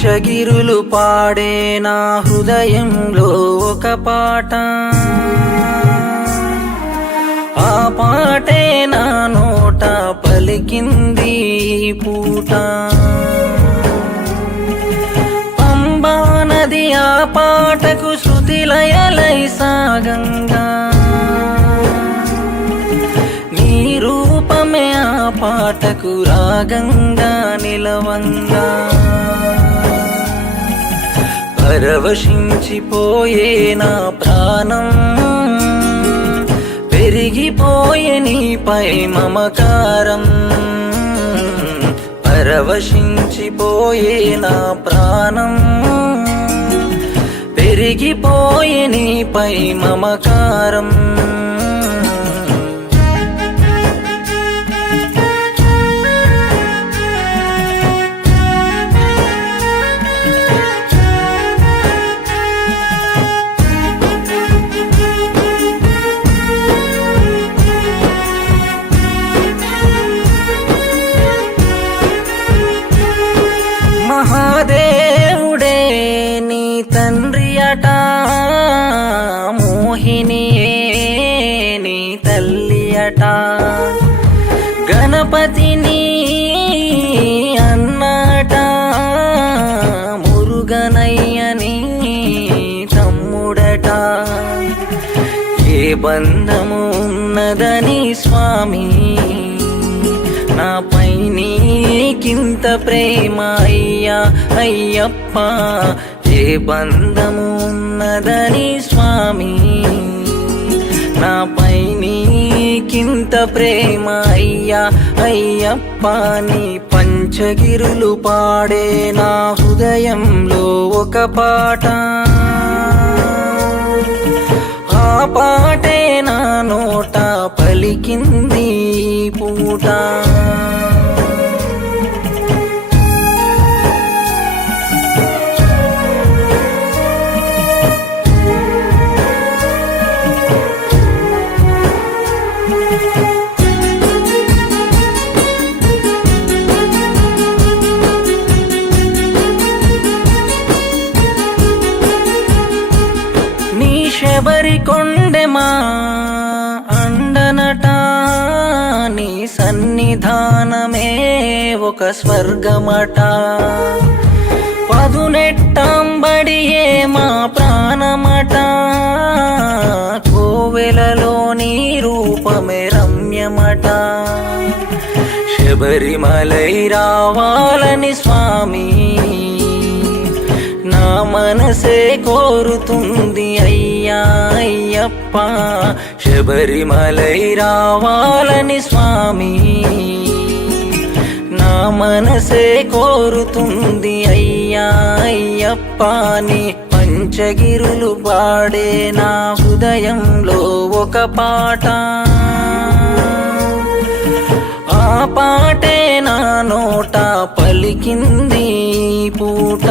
పంచగిరులు పాడే నా హృదయంలో ఒక పాట, ఆ పాటే నా నోట పలికింది పూట. పంబా నది ఆ పాటకు శృతిలయలై సాగంగా, నీ రూపమే ఆ పాటకు రాగంగా నిలవంగా. పరవశించిపోయే నా ప్రాణం, పెరిగిపోయే నీపై మమకారం. పరవశించిపోయే నా ప్రాణం, పెరిగిపోయే నీపై మమకారం. మహాదేవుడే నీ తండ్రి అట, మోహినియే నీ తల్లి అట. గణపతిని అన్నట, మురుగనయ్యని తమ్ముడట. ఏ బంధము ఉన్నదని స్వామి నాపై నీకింత ప్రేమ అయ్యా అయ్యప్ప. ఏ బంధము ఉన్నదని స్వామి నాపై నీకింత ప్రేమ అయ్యా అయ్యప్ప. నీ పంచగిరులు పాడే నా హృదయంలో ఒక పాట, ఆ పాటే నా నోట పలికింది పూట. నీ శబరి కొండెమా అండనట, నీ సన్నిధానమే ఒక స్వర్గమట. పదునెట్టాంబడియే మా ప్రాణమట, కోవెలలో నీ రూపమే రమ్యమట. శబరిమలై రావాలని స్వామి నా మనసే కోరుతుంది అయ్యా అయ్యప్ప. శబరిమలై రావాలని స్వామి నా మనసే కోరుతుంది అయ్యా అయ్యప్ప. నీ పంచగిరులు పాడే నా హృదయంలో ఒక పాట, ఆ పాటే నా నోట పలికింది పూట.